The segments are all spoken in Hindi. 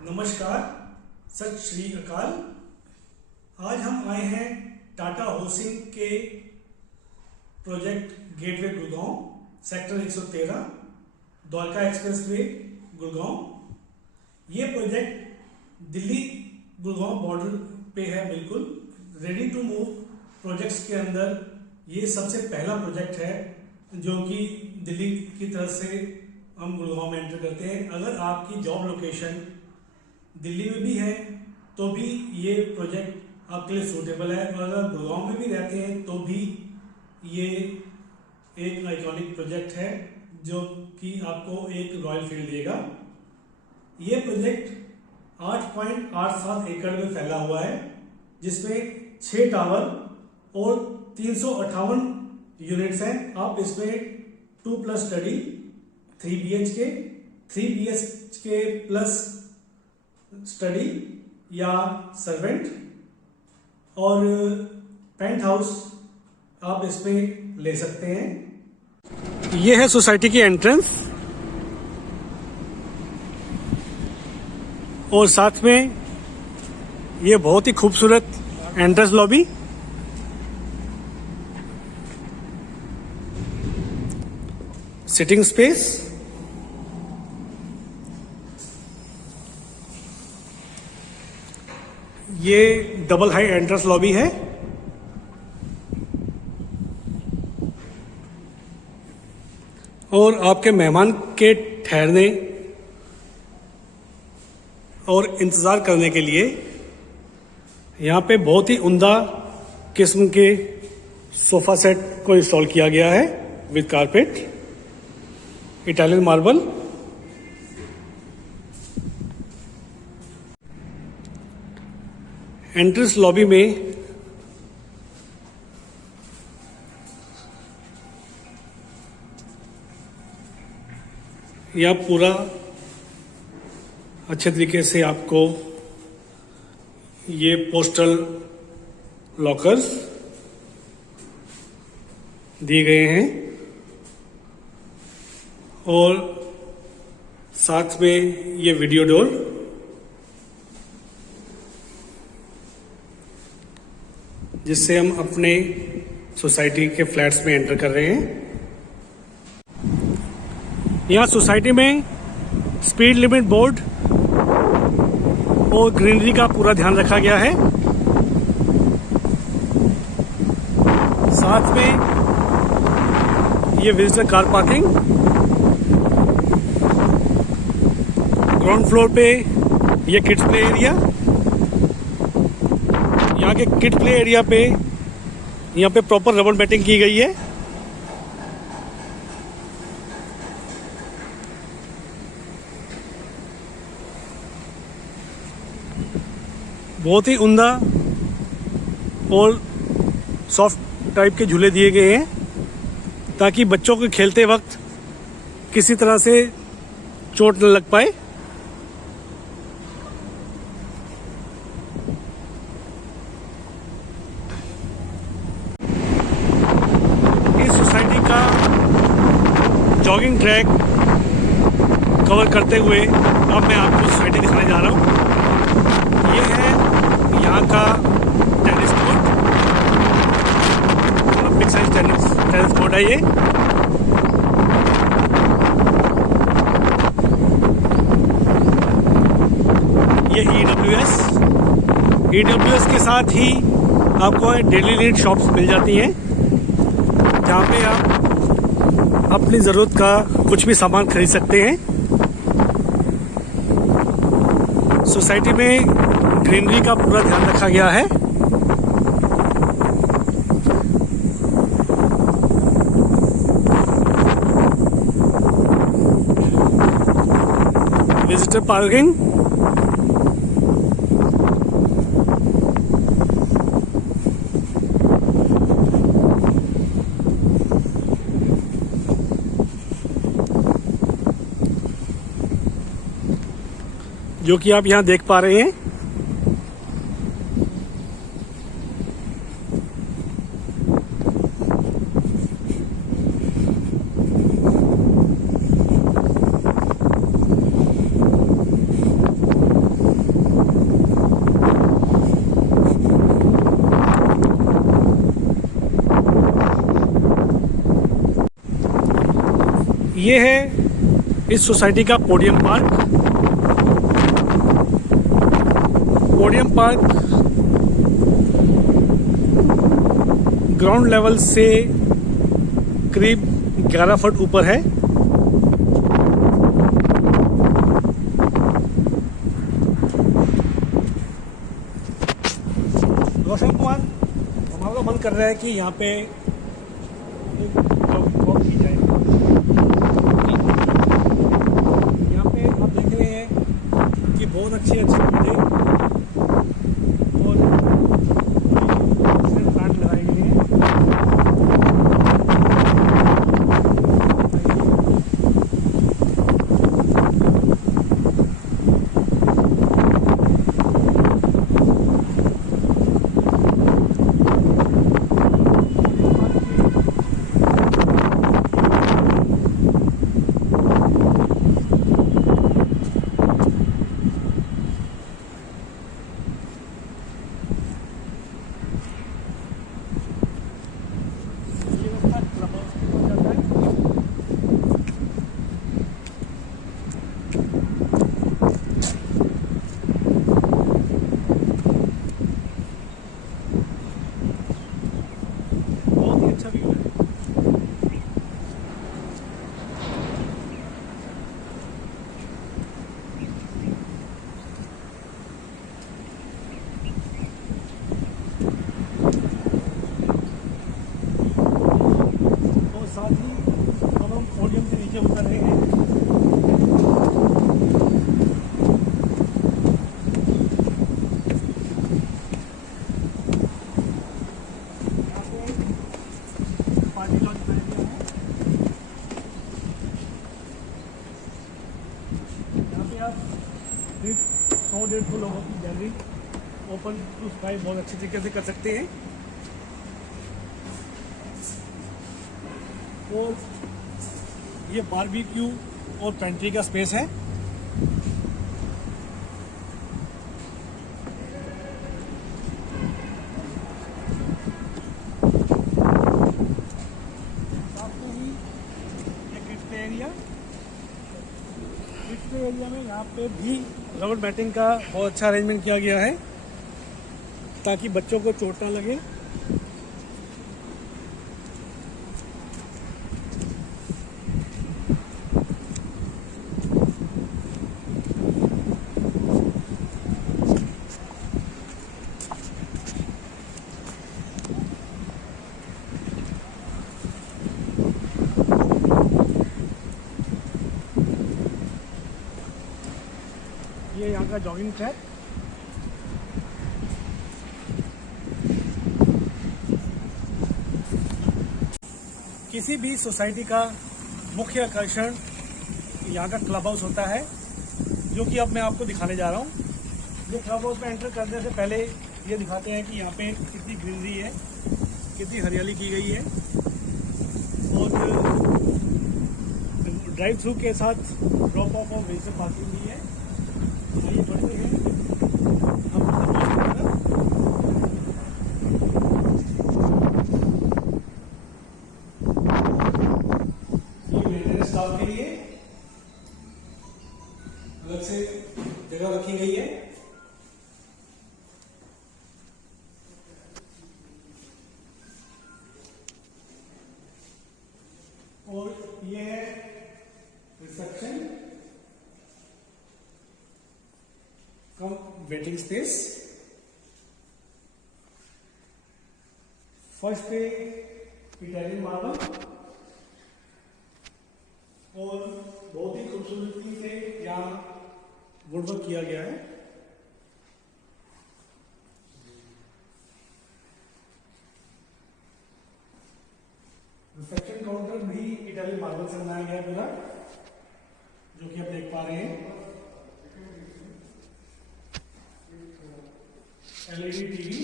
नमस्कार, सत श्री अकाल। आज हम आए हैं टाटा हाउसिंग के project gateway Gurgaon, sector 113, Dwarka expressway Gurgaon. ये प्रोजेक्ट दिल्ली गुड़गांव बॉर्डर पे है, बिल्कुल रेडी टू मूव प्रोजेक्ट्स के अंदर ये सबसे पहला प्रोजेक्ट है जो कि दिल्ली की तरफ से हम गुड़गांव में एंटर करते हैं। अगर आपकी जॉब लोकेशन दिल्ली में भी है तो भी ये प्रोजेक्ट आपके लिए सूटेबल है, और अगर गुड़गांव में भी रहते हैं तो भी ये एक आइकॉनिक प्रोजेक्ट है जो कि आपको एक रॉयल फील देगा। ये प्रोजेक्ट 8.87 एकड़ में फैला हुआ है, जिसमें 6 टावर और 358 यूनिट्स हैं। आप इसमें 2+ स्टडी, 3 BHK प्लस स्टडी या सर्वेंट और पेंट हाउस आप इसमें ले सकते हैं। ये है सोसाइटी की एंट्रेंस और साथ में ये बहुत ही खूबसूरत एंट्रेंस लॉबी। सिटिंग स्पेस, ये डबल हाई एंट्रेंस लॉबी है। और आपके मेहमान के ठहरने और इंतज़ार करने के लिए यहाँ पे बहुत ही उम्दा किस्म के सोफ़ा सेट को इंस्टॉल किया गया है with carpet, Italian marble. Entrance lobby में यह पूरा अच्छे तरीके से आपको ये पोस्टल लॉकर्स दिए गए हैं और साथ में ये वीडियो डोर। जिससे हम अपने सोसाइटी के फ्लैट्स में एंटर कर रहे हैं। यहाँ सोसाइटी में स्पीड लिमिट बोर्ड और ग्रीनरी का पूरा ध्यान रखा गया है। साथ में ये visitor car parking, ground floor पे ये किड्स प्ले एरिया। यहाँ के किड प्ले एरिया पे यहाँ पे प्रॉपर रबर मैटिंग की गई है। बहुत ही उम्दा और सॉफ्ट टाइप के झूले दिए गए हैं ताकि बच्चों को खेलते वक्त किसी तरह से चोट न लग पाए। जॉगिंग ट्रैक कवर करते हुए अब मैं आपको सोसाइटी दिखाने जा रहा हूँ। ये है यहाँ का tennis court, Olympic size tennis court है ये EWS के साथ ही आपको डेली नीड शॉप्स मिल जाती हैं जहाँ पे आप अपनी ज़रूरत का कुछ भी सामान खरीद सकते हैं। सोसाइटी में ग्रीनरी का पूरा ध्यान रखा गया है। विजिटर पार्किंग, जो कि आप यहाँ देख पा रहे हैं। ये है इस सोसाइटी का podium park. Podium park ground level से करीब 11 फुट ऊपर है। रोशन कुमार, हमारा मन कर रहा है कि यहाँ पे एक वॉक की जाए। यहाँ पे आप देख रहे हैं कि बहुत अच्छे पौधे और प्लांट लगाए गए हैं। साथ ही अब हम पोडियम से नीचे उतर रहे हैं। यहाँ पे पार्टी लॉन्च बनाया गया है। यहाँ पे आप 100-150 लोगों की गैलरी ओपन टू स्काई बहुत अच्छी तरीके से कर सकते हैं। और ये बारबेक्यू और पेंट्री का स्पेस है। साथ में ही एक किड्स एरिया में यहाँ पे भी रबर बैटिंग का बहुत अच्छा अरेंजमेंट किया गया है ताकि बच्चों को चोट ना लगे। ये यहाँ का जॉगिंग ट्रैक। किसी भी सोसाइटी का मुख्य आकर्षण यहाँ का क्लब हाउस होता है, जो कि अब मैं आपको दिखाने जा रहा हूँ। ये क्लब हाउस में एंटर करने से पहले ये दिखाते हैं कि यहाँ पे कितनी ग्रीनरी है, कितनी हरियाली की गई है। और ड्राइव थ्रू के साथ ड्रॉप ऑफ और व्हीकल पार्किंग भी है। आइए बढ़ते हैं ये मेंटेनेंस स्टाफ के लिए अलग से जगह रखी गई है। और ये है रिसेप्शन कम वेटिंग स्पेस। फर्स्ट पे इटालियन मार्बल और बहुत ही खूबसूरती से यहाँ वुडवर्क किया गया है। रिसेप्शन काउंटर भी इटालियन मार्बल से बनाया गया है पूरा, जो कि आप देख पा रहे हैं। एलईडी टीवी,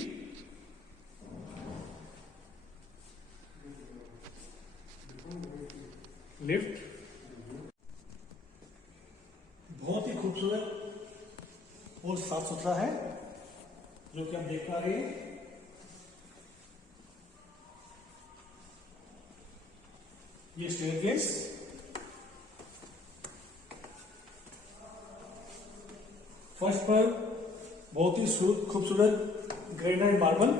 लिफ्ट, बहुत ही खूबसूरत और साफ सुथरा है, जो कि आप देख पा रहे हैं। ये स्टेयरकेस फर्स्ट पर बहुत ही खूबसूरत ग्रेनाइट मार्बल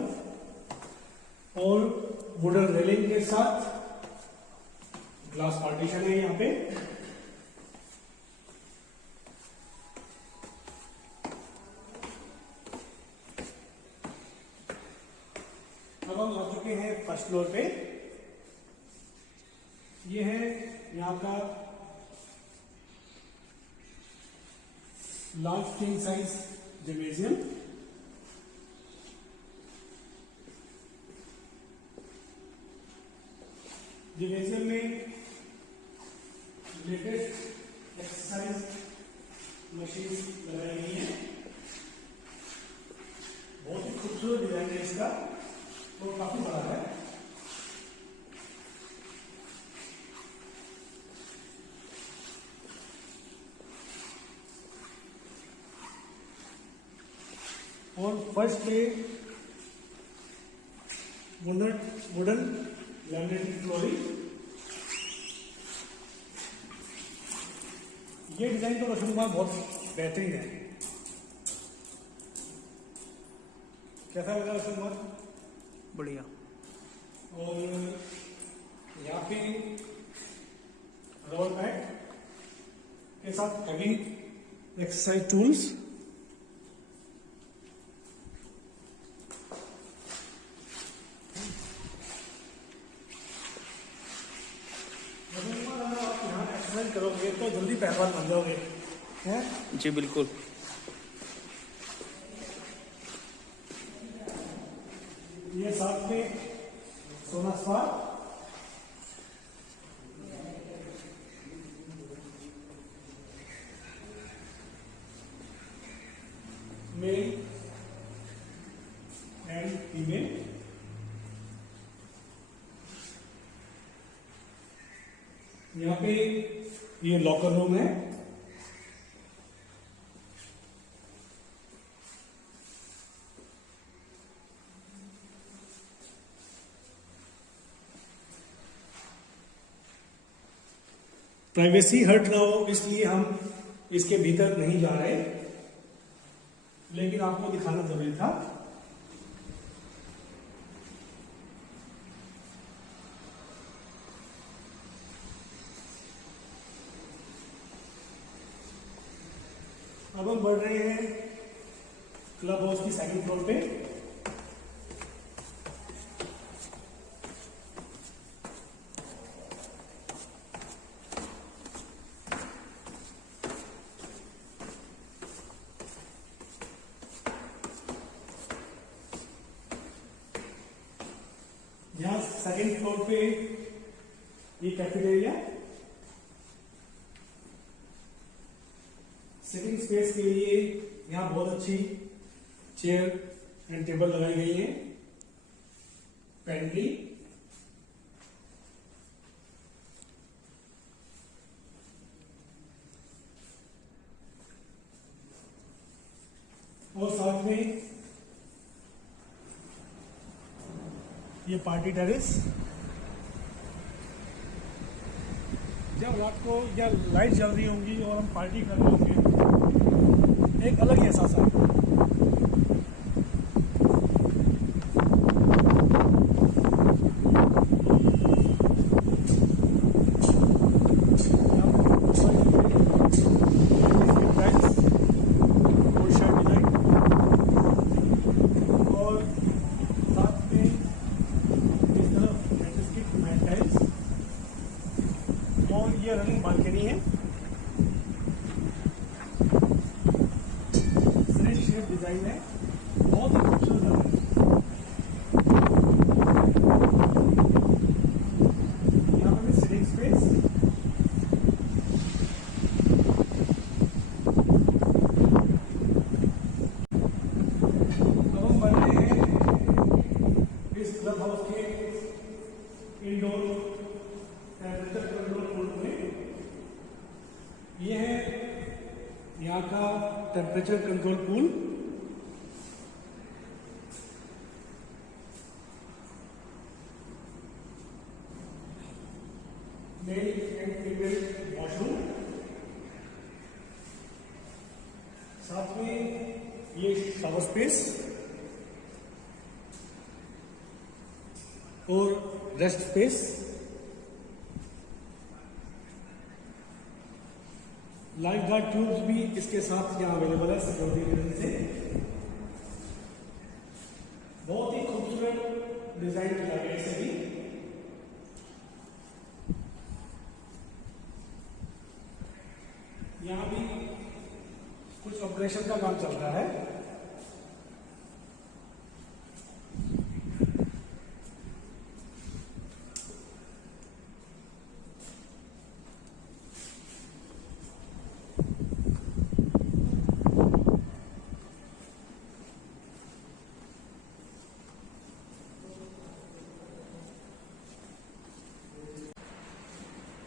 और वुडन रेलिंग के साथ ग्लास पार्टीशन है यहाँ पे। अब हम आ चुके हैं फर्स्ट फ्लोर पे। ये है यहाँ का large king size gymnasium. Gymnasium में लेटेस्ट एक्सरसाइज मशीन लगाई गई है। बहुत ही खूबसूरत डिजाइन है इसका, तो काफी बड़ा है। और फर्स्ट पे वुडन लैमिनेटेड फ्लोरिंग। ये डिजाइन तो रोशन कुमार बहुत बेहतरीन है। कैसा लगा रोशन कुमार? बढ़िया। और यहाँ पे रोल मैट के साथ हैवी एक्सरसाइज टूल्स। करोगे तो जल्दी पहलवान बन जाओगे, हैं? जी बिल्कुल। ये साथ में सोना स्पा, मेल एंड फीमेल। यहाँ पे ये लॉकर रूम है। प्राइवेसी हर्ट ना हो इसलिए हम इसके भीतर नहीं जा रहे, लेकिन आपको दिखाना जरूरी था। अब हम बढ़ रहे हैं क्लब हाउस की सेकंड फ्लोर पे। यहाँ सेकंड फ्लोर पे ये कैफेटेरिया, सिटिंग स्पेस के लिए यहाँ बहुत अच्छी चेयर एंड टेबल लगाई गई है। पेंट्री, और साथ में ये पार्टी टेरेस। जब रात को या लाइट जल रही होंगी और हम पार्टी कर रहे होंगे, एक अलग ही एहसास आता है। और साथ में इस तरफ टाइल्स और ये रनिंग बालकनी है। डिजाइन है, बहुत ही खूबसूरत है। यहाँ पे भी सिटिंग स्पेस, अब हम बन रहे हैं इस क्लब हाउस के इंडोर टेम्परेचर कंट्रोल पूल में। ये है यहाँ का temperature control pool. Male and female washroom, साथ में ये शावर स्पेस और rest space, life guard tubes भी इसके साथ यहाँ अवेलेबल है सिक्योरिटी रीजन से। बहुत ही खूबसूरत डिजाइन किया गया इसे भी। यहाँ भी कुछ ऑपरेशन का काम चल रहा है।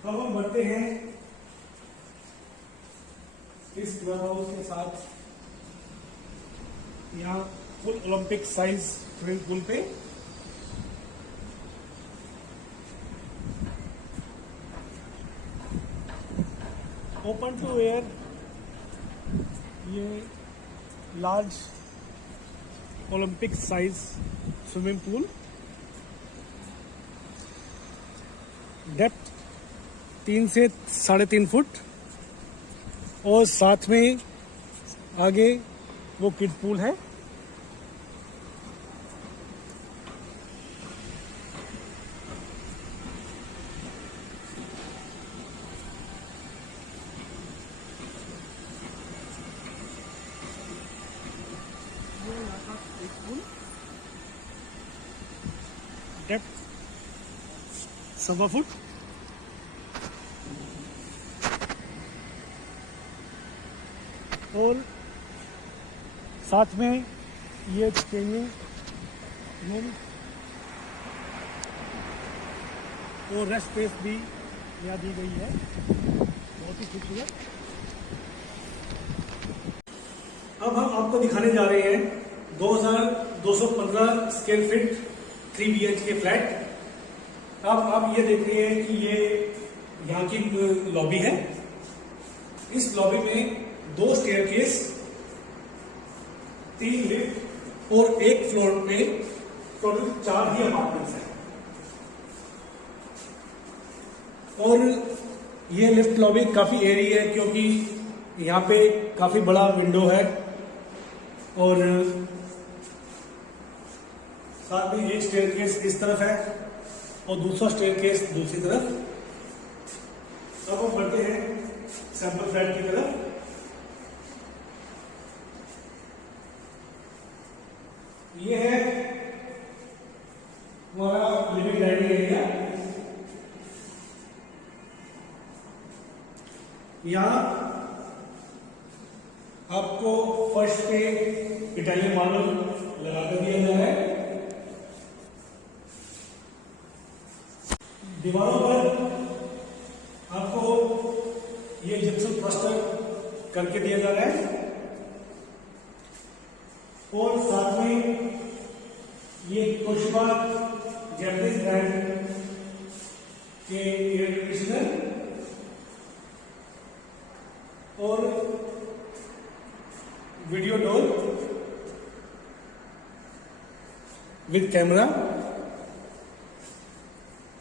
अब हम बढ़ते हैं इस क्लब हाउस के साथ यहाँ full Olympic size swimming pool पे। ओपन टू एयर ये large Olympic size swimming pool, depth 3 से 3.5 फुट और साथ में आगे वो किड पूल है। डेप्थ 1.25 फुट और साथ में ये चेंजिंग रूम और रेस्ट स्पेस भी यहाँ दी गई है, बहुत ही खूबसूरत। अब हम आपको दिखाने जा रहे हैं 2215 स्क्वायर फीट 3 BHK फ्लैट। अब आप ये देख रहे हैं कि ये यहाँ की लॉबी है। इस लॉबी में 2 स्टेयरकेस, 3 लिफ्ट और एक फ्लोर पे टोटल 4 ही अपार्टमेंट्स हैं। और ये लिफ्ट लॉबी काफी एयरी है क्योंकि यहाँ पे काफी बड़ा विंडो है और साथ में एक स्टेयरकेस इस तरफ है और दूसरा स्टेयरकेस दूसरी तरफ। अब हम बढ़ते हैं सैंपल फ्लैट की तरफ। ये है हमारा लिविंग डाइनिंग एरिया। यहाँ आपको फर्श पे इटालियन मार्बल लगा कर दिया जा रहा है। दीवारों पर आपको ये जिप्सम प्लास्टर करके दिया जा रहा है और साथ में ये तोशिबा जैपनीज ब्रांड के एयर कंडीशनर और वीडियो डोर विद कैमरा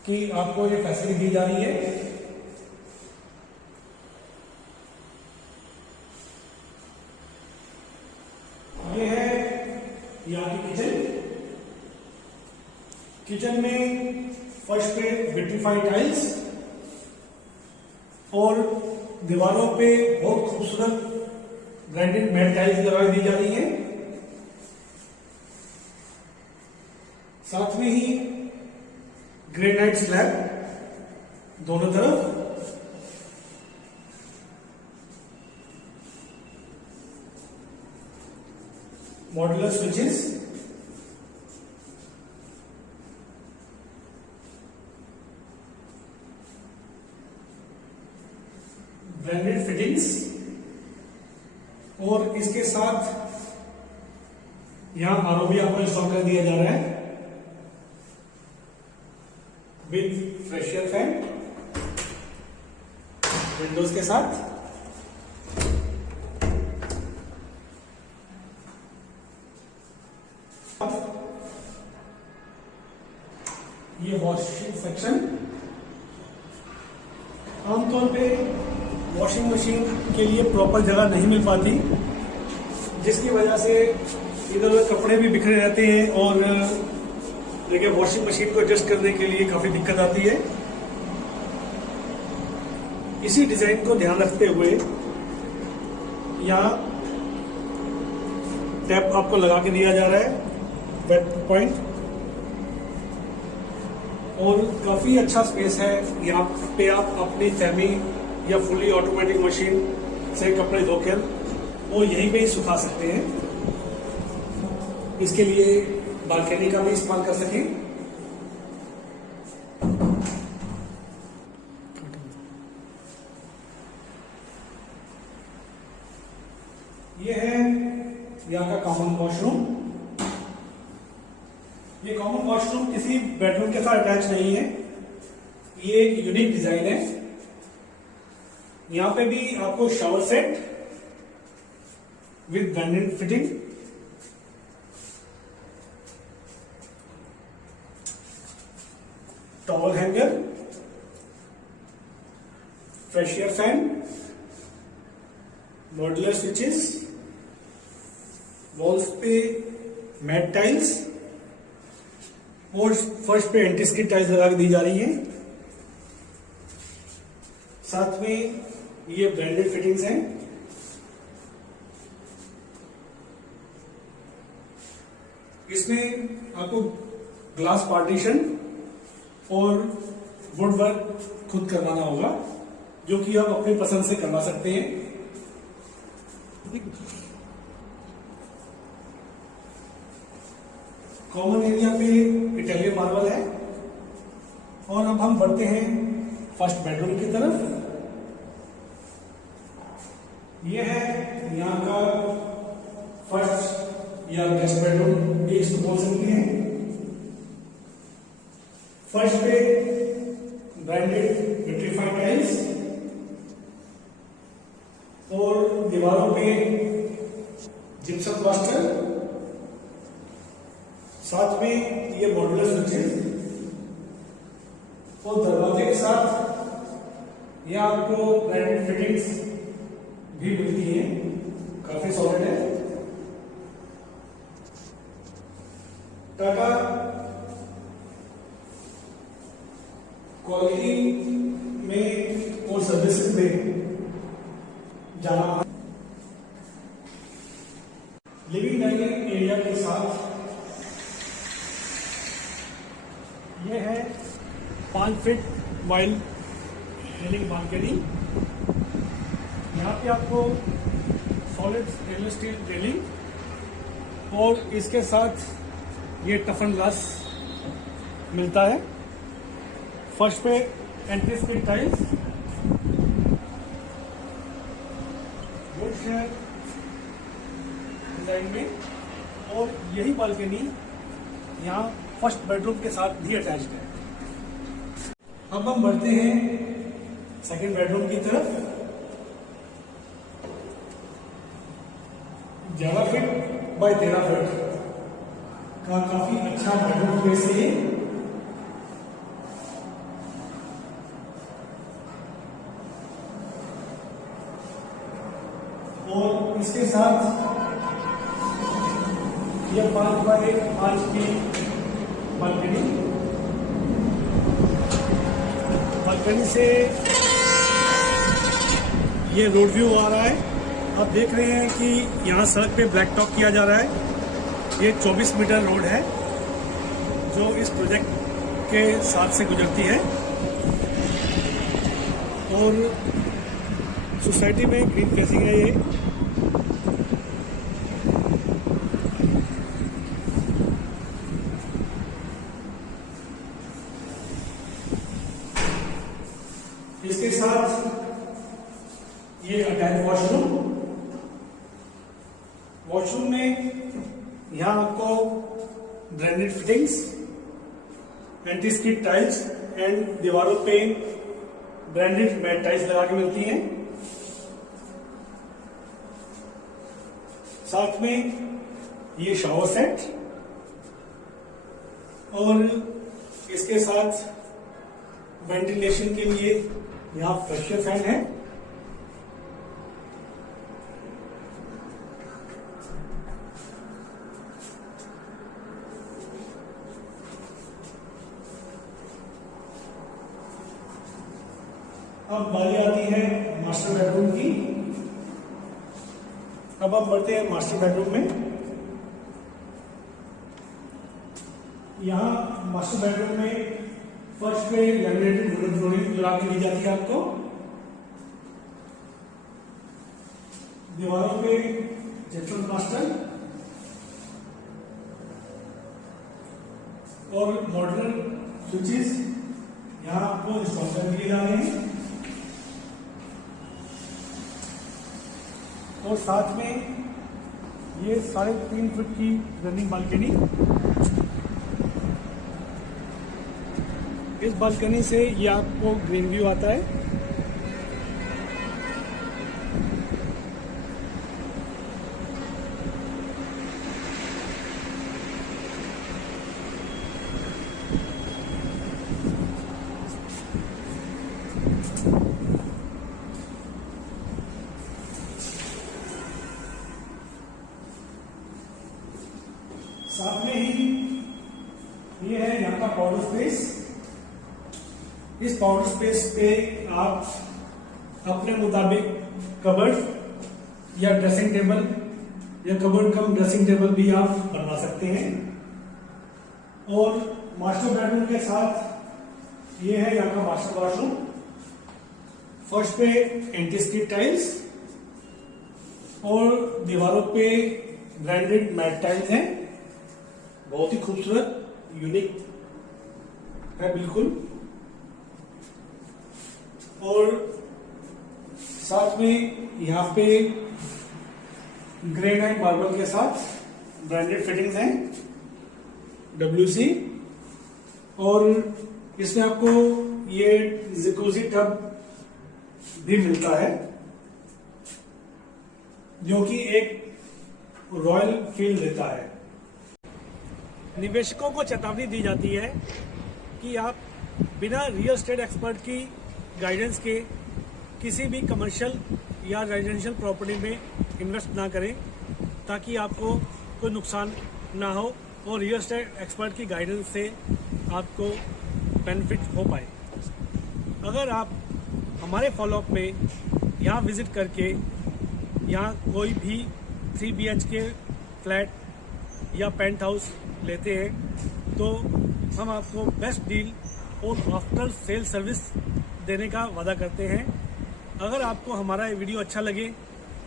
की आपको ये फैसिलिटी दी जा रही है। ये है यहाँ की किचन में फर्श पे विट्रीफाइड टाइल्स और दीवारों पे बहुत खूबसूरत ब्रांडेड मैट टाइल्स लगा दी जा रही है। साथ में ही ग्रेनाइट स्लैब दोनों तरफ। मॉड्यूलर स्विचेस, ब्रांडेड फिटिंग्स और इसके साथ यहां आरओ भी आपको इंस्टॉल कर दिया जा रहा है with fresh air fan Windows के साथ। ये वॉशिंग सेक्शन। आमतौर पे वॉशिंग मशीन के लिए प्रॉपर जगह नहीं मिल पाती, जिसकी वजह से इधर उधर कपड़े भी बिखरे रहते हैं और देखिए वॉशिंग मशीन को एडजस्ट करने के लिए काफी दिक्कत आती है। इसी डिजाइन को ध्यान रखते हुए यहाँ टैप आपको लगा के दिया जा रहा है, वेट पॉइंट, और काफी अच्छा स्पेस है। यहाँ पे आप अपनी सेमी या फुली ऑटोमेटिक मशीन से कपड़े धोकर और यहीं पे ही सुखा सकते हैं। इसके लिए बालकनी का भी इस्तेमाल कर सकें। ये है यहाँ का कॉमन वॉशरूम। ये कॉमन वॉशरूम किसी बेडरूम के साथ अटैच नहीं है, ये एक यूनिक डिजाइन है। यहाँ पे भी आपको shower set with branded fitting, towel hanger, fresh air fan, modular switches, walls पे मैट टाइल्स और फर्श पे एंटी स्किड टाइल्स लगा के दी जा रही है। साथ में ये ब्रांडेड फिटिंग्स हैं। इसमें आपको ग्लास पार्टीशन और वुड वर्क खुद करवाना होगा, जो कि आप अपनी पसंद से करवा सकते हैं। कॉमन एरिया पे इटालियन मार्बल है। और अब हम बढ़ते हैं फर्स्ट बेडरूम की तरफ। यह है यहाँ का फर्स्ट या गेस्ट बेडरूम भी इसको बोल सकते हैं। फर्स्ट पे ब्रांडेड विट्रीफाइड टाइल्स और दीवारों पे जिप्सम प्लास्टर, साथ में ये मॉड्यूलर स्विचेस और दरवाजे के साथ ये आपको ब्रांडेड फिटिंग्स भी मिलती है, काफी सॉलिड है। टाटा क्वालिटी में और सर्विसेज में जाना। लिविंग डाइनिंग एरिया के साथ ये है 5 फीट वाइड रेलिंग बालकनी। यहाँ पे आपको सॉलिड स्टेनलेस स्टील रेलिंग और इसके साथ ये टफन ग्लास मिलता है। फर्स्ट पे anti skid tiles, would share design में, और यही बालकनी यहाँ फर्स्ट बेडरूम के साथ भी अटैच्ड है। अब हम बढ़ते हैं सेकंड बेडरूम की तरफ। 11 फीट बाय 13 फीट का काफी अच्छा बेडरूम स्पेस है ये। और इसके साथ यह 5 बाय 5 की बालकनी से ये रोड व्यू आ रहा है। आप देख रहे हैं कि यहाँ सड़क पे ब्लैक टॉप किया जा रहा है। ये 24 मीटर रोड है जो इस प्रोजेक्ट के साथ से गुजरती है और सोसाइटी में ग्रीन फेसिंग है ये। इसके साथ ये अटैच वॉशरूम में यहाँ आपको branded fittings, anti skid tiles and दीवारों पे ब्रांडेड मैट टाइल्स लगा के मिलती हैं। साथ में ये शावर सेट और इसके साथ वेंटिलेशन के लिए यहाँ प्रेशर फैन है। अब बारी आती है मास्टर बेडरूम की। अब हम बढ़ते हैं मास्टर बेडरूम में। यहाँ मास्टर बेडरूम में फर्श पे लैमिनेटेड वुडन फ्लोरिंग लगा के दी जाती है आपको। दीवारों पे जेपसम प्लास्टर और मॉड्यूलर स्विचेस यहाँ आपको इंस्टॉल कर दिए जा रहे हैं। और साथ में ये 3.5 फुट की रनिंग बालकनी। इस बालकनी से ये आपको ग्रीन व्यू आता है। साथ में ही ये है यहाँ का पाउडर स्पेस। इस पाउडर स्पेस पे आप अपने मुताबिक कबर्ड या ड्रेसिंग टेबल या कबर्ड कम ड्रेसिंग टेबल भी आप बनवा सकते हैं। और मास्टर बेडरूम के साथ ये है यहाँ का मास्टर वॉशरूम। फर्श पे एंटी स्किड टाइल्स और दीवारों पे ब्रांडेड मैट टाइल्स हैं। बहुत ही खूबसूरत यूनिक है बिल्कुल। और साथ में यहाँ पे ग्रेनाइट मार्बल के साथ ब्रांडेड फिटिंग्स हैं WC। और इसमें आपको ये जकूजी टब भी मिलता है जो कि एक रॉयल फील देता है। निवेशकों को चेतावनी दी जाती है कि आप बिना रियल एस्टेट एक्सपर्ट की गाइडेंस के किसी भी कमर्शियल या रेजिडेंशियल प्रॉपर्टी में इन्वेस्ट ना करें, ताकि आपको कोई नुकसान ना हो और रियल एस्टेट एक्सपर्ट की गाइडेंस से आपको बेनिफिट हो पाए। अगर आप हमारे फॉलोअप में यहाँ विजिट करके यहाँ कोई भी 3 BHK फ्लैट या पेंट हाउस लेते हैं तो हम आपको बेस्ट डील और आफ्टर सेल सर्विस देने का वादा करते हैं। अगर आपको हमारा ये वीडियो अच्छा लगे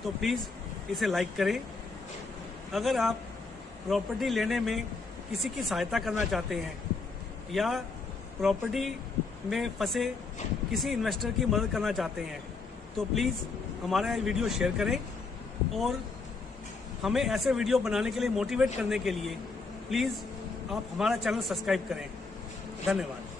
तो प्लीज़ इसे लाइक करें। अगर आप प्रॉपर्टी लेने में किसी की सहायता करना चाहते हैं या प्रॉपर्टी में फंसे किसी इन्वेस्टर की मदद करना चाहते हैं तो प्लीज़ हमारा ये वीडियो शेयर करें। और हमें ऐसे वीडियो बनाने के लिए मोटिवेट करने के लिए प्लीज़ आप हमारा चैनल सब्सक्राइब करें। धन्यवाद।